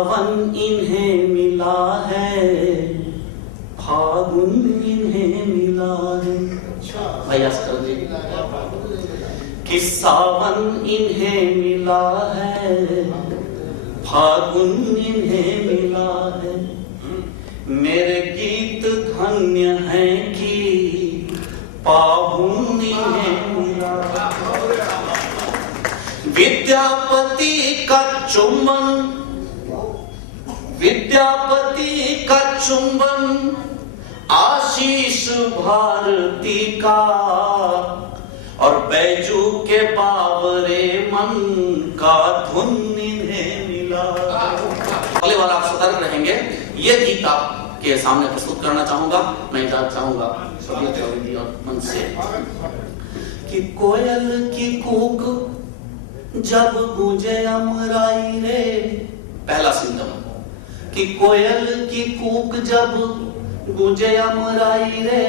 सावन इन्हें मिला है, फागुन इन्हें मिला है। भैया कर दीजिए कि सावन इन्हें मिला है, फागुन इन्हें मिला है। मेरे गीत धन्य हैं कि पाहुन इन्हें मिला। विद्यापति का चुंबन, विद्यापति का चुंबन, आशीष भारती का, और बैजू के बावरे मन का धुन इन्हें मिला। अगले बार आप सतर्क रहेंगे। ये गीत आपके सामने प्रस्तुत करना चाहूंगा। मैं इजाजत चाहूंगा और मन से कि कोयल की कूक जब गूंजे अमराई रे। पहला सिम्टम कि कोयल की कूक जब गूंजे अमराई रे,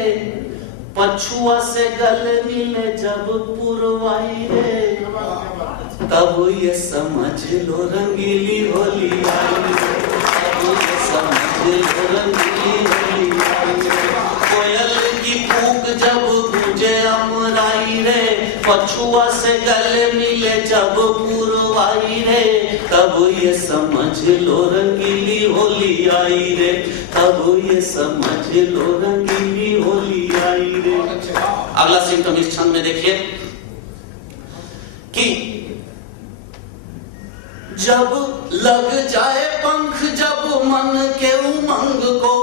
पछुआ से गले मिले जब पुरवाई रे, तब ये समझ लो रंगीली होली आई रे, तब ये समझ लो रंगीली होली आई रे। कोयल की कूक जब गूंजे अमराई रे, पछुआ से गले मिले जब पुरवाई रे, तब ये समझ लो रंगीली होली आई रे, तब ये समझ लो रंगीली होली आई रे। अगला सिम्टम इस छंद में देखिए कि जब लग जाए पंख जब मन के उमंग को,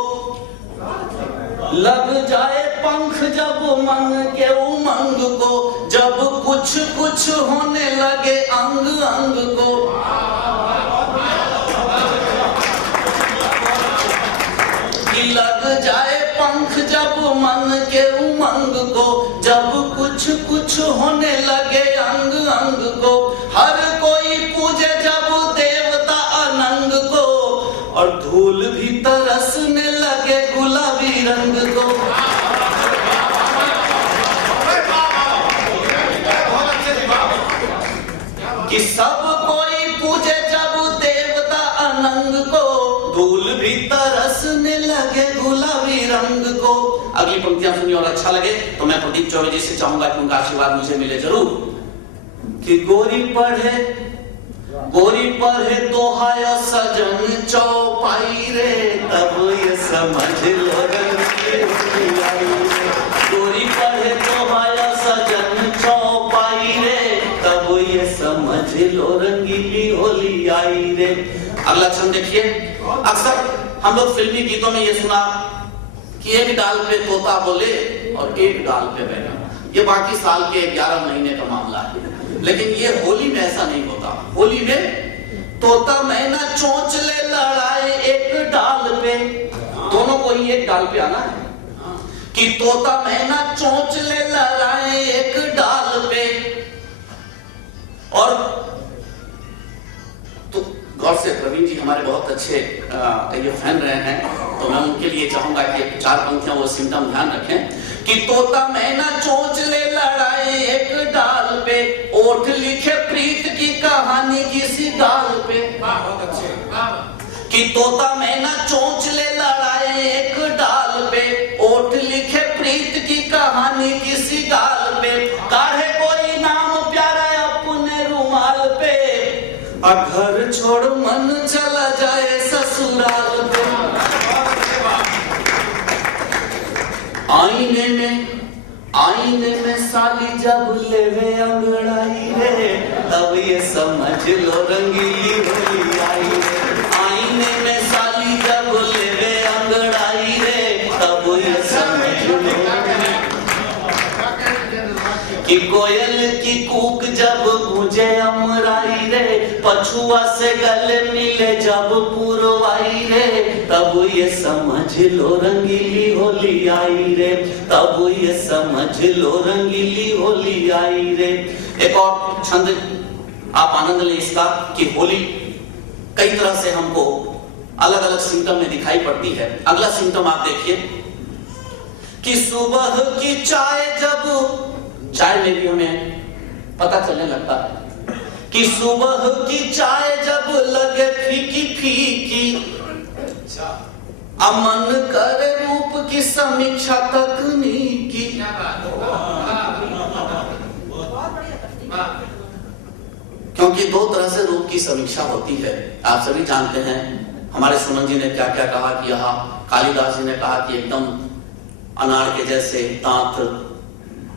लग जाए पंख जब मन के उमंग को, जब कुछ कुछ होने लगे अंग अंग को, कि लग जाए पंख जब मन के उमंग को, जब कुछ कुछ होने लगे अंग अंग को, हर कोई पूजे जब देवता अनंग को, और धूल भी तरसने लगे गुलाबी रंग को। कि सब कोई पूजे जब देवता अनंग को, धूल भी तरसने लगे गुलाबी रंग को। अगली पंक्तियां सुनिए और अच्छा लगे तो मैं प्रदीप चौबे जी से चाहूंगा कि उनका आशीर्वाद मुझे मिले जरूर। कि गोरी पढ़े दोहाया सजन चौपाई रे, तब ये समझ लो रंगीली होली आई रे। गोरी पढ़े दोहाया सजन चौपाई रे, तब ये समझ लो रंगीली होली आई रे। अगला छंद देखिए। अक्सर हम लोग फिल्मी गीतों में ये सुना कि एक डाल पे तोता बोले और एक डाल पे बैठा। ये बाकी साल के 11 महीने का मामला है, लेकिन ये होली में ऐसा नहीं होता। होली में तोता मैना चोंचले लड़ाए एक डाल पे, दोनों को ही एक डाल पे आना है। कि तोता मैना चोंचले लड़ाए एक डाल पे, और तो गौर से प्रवीण जी हमारे बहुत अच्छे ये फैन रहे हैं, तो मैं उनके लिए चाहूंगा कि 4 पंक्तियां वो सिम्टम ध्यान रखें। कि तोता मैना चोंचले लड़ाए एक डाल पे, ओठ लिखे प्रीत की कहानी किसी गाल पे। बहुत अच्छे। कि तोता मैना चोंचले लड़ाए एक डाल पे, ओठ लिखे प्रीत की कहानी किसी गाल पे, काढ़े कोई नाम प्यारा अपने रुमाल पे, और घर छोड़ मन चला जाए ससुराल पे। आईने में साली जब लेवे अंगड़ाई रे, तब ये समझ लो रंगीली होली आई रे। आईने में साली जब लेवे अंगड़ाई रे, तब ये समझ लो। कि कोयल की कूक जब गूंजे अमराई रे, पछुआ से गले मिले जब पुरवाई रे, तब ये समझ लो रंगीली होली आई रे, तब ये समझ लो रंगीली होली आई रे। एक और छंद आप आनंद लें इसका कि होली कई तरह से हमको अलग अलग सिम्टम में दिखाई पड़ती है। अगला सिम्टम आप देखिए कि सुबह की चाय, जब चाय में भी हमें पता चलने लगता है कि सुबह की चाय जब लगे फीकी फीकी, अब मन करे रूप की समीक्षा तकनीकी। क्योंकि दो तरह से रूप की समीक्षा होती है, आप सभी जानते हैं। हमारे सुमन जी ने क्या क्या कहा कि यहाँ कालिदास जी ने कहा कि एकदम अनार के जैसे दांत,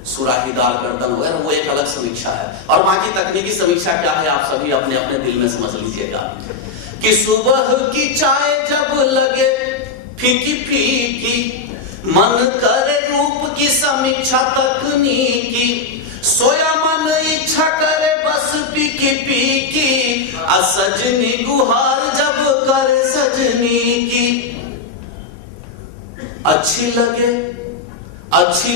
सुराहीदार गर्दन वगैरह, वो एक अलग समीक्षा है। और बाकी तकनीकी समीक्षा क्या है आप सभी अपने अपने दिल में समझ लीजिएगा। कि सुबह की चाय जब लगे फीकी फीकी, मन करे रूप की समीक्षा तकनीकी, सोया मन इच्छा करे बस पीकी पीकी, सजनी गुहार जब करे सजनी की। अच्छी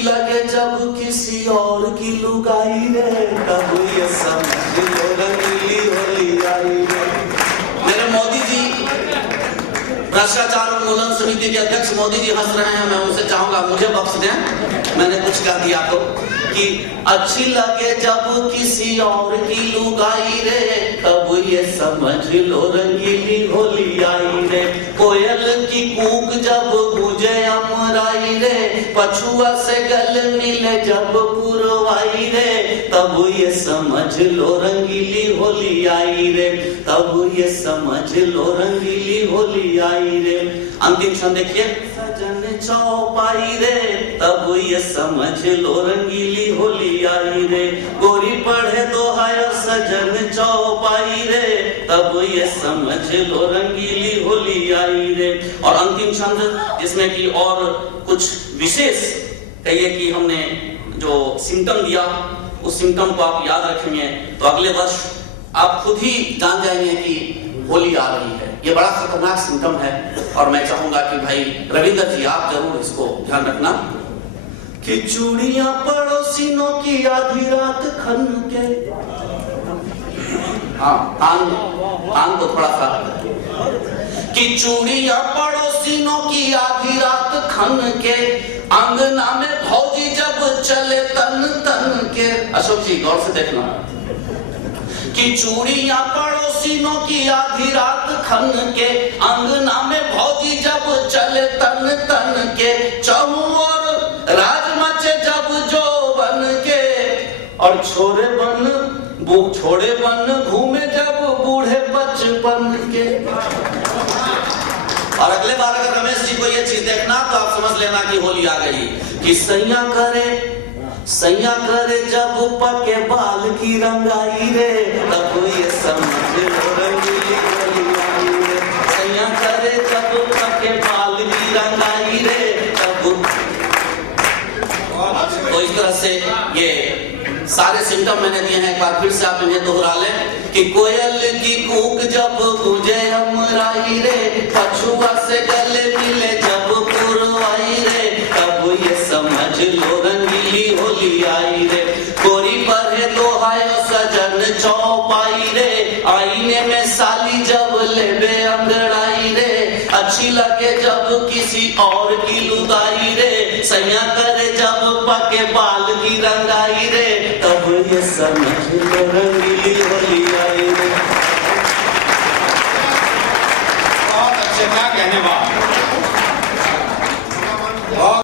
लगे जब किसी और की लुगाई रे, तब ये समझ लो रंगीली होली आई रे। मेरे मोदी जी, भ्रष्टाचार उन्मूलन समिति के अध्यक्ष मोदी जी हंस रहे हैं, मैं उनसे चाहूंगा मुझे बख्श दें, मैंने कुछ कह दिया तो। कि अच्छी लगे जब किसी और की लुगाई रे, तब ये समझ लो रंगीली होली आई रे। कोयल की कूक जब गूंजे अमराई रे, पछुआ से गल मिले जब पुरवाई रे, तब ये समझ लो रंगीली होली आई रे, तब ये समझ लो रंगीली होली आई रे। अंतिम क्षण देखिए, सजन चौपाई रे, तब ये समझ लो रंगीली होली आई रे। गोरी पढ़े दोहाय सजन चौपाई रे, तब ये समझ लो रंगीली होली आई रे। और अंतिम छंद जिसमें कि और कुछ विशेष कहिए कि हमने जो सिम्टम दिया, उस सिम्टम को आप याद रखेंगे तो अगले वर्ष आप खुद ही जान जाएंगे कि होली आ रही है। ये बड़ा खतरनाक सिम्टम है और मैं चाहूंगा कि भाई रविंद्र जी आप जरूर इसको ध्यान रखना। कि चूड़ियां पड़ोसिनों की आधी रात खन के, कान तो थोड़ा सा। कि चूड़ियां पड़ोसिनों की आधी रात खन के, अंगना में भौजी जब चले तन तन के। अशोक जी गौर से देखना। कि चूड़ियां पड़ोसिनों की आधी रात खन के, अंगना में भौजी जब चले तन तन के, चहुओर राज मचे जब जो बन के, और छोरे बन घूमे जब बूढ़े बचपन के। और अगले बार अगर रमेश जी को ये चीज देखना तो आप समझ लेना कि होली आ गई। कि सैया करे जब पके बाल की रंगाई रे, तब ये समझ लो रंगीली होली आई रे। सैया करे जब पके बाल की रंगाई रे, तब। तो इस तरह से ये सारे सिम्टम मैंने दिए हैं, एक बार फिर से आप इन्हें दोहरा लें। कि कोयल की कूक जब गूंजे अमराई रे, पछुआ से गले मिले जब पुरवाई रे, तब ये समझ लो रंगीली होली आई रे। कोरी पढ़े दोहाय सजन चौपाई रे, आईने में साली जब लेबे अंगड़ाई रे, अच्छी लगे जब किसी और की लुगाई रे, सैया करे जब पके बाल की रंगाई रे, तब ये समझ लो रंगीली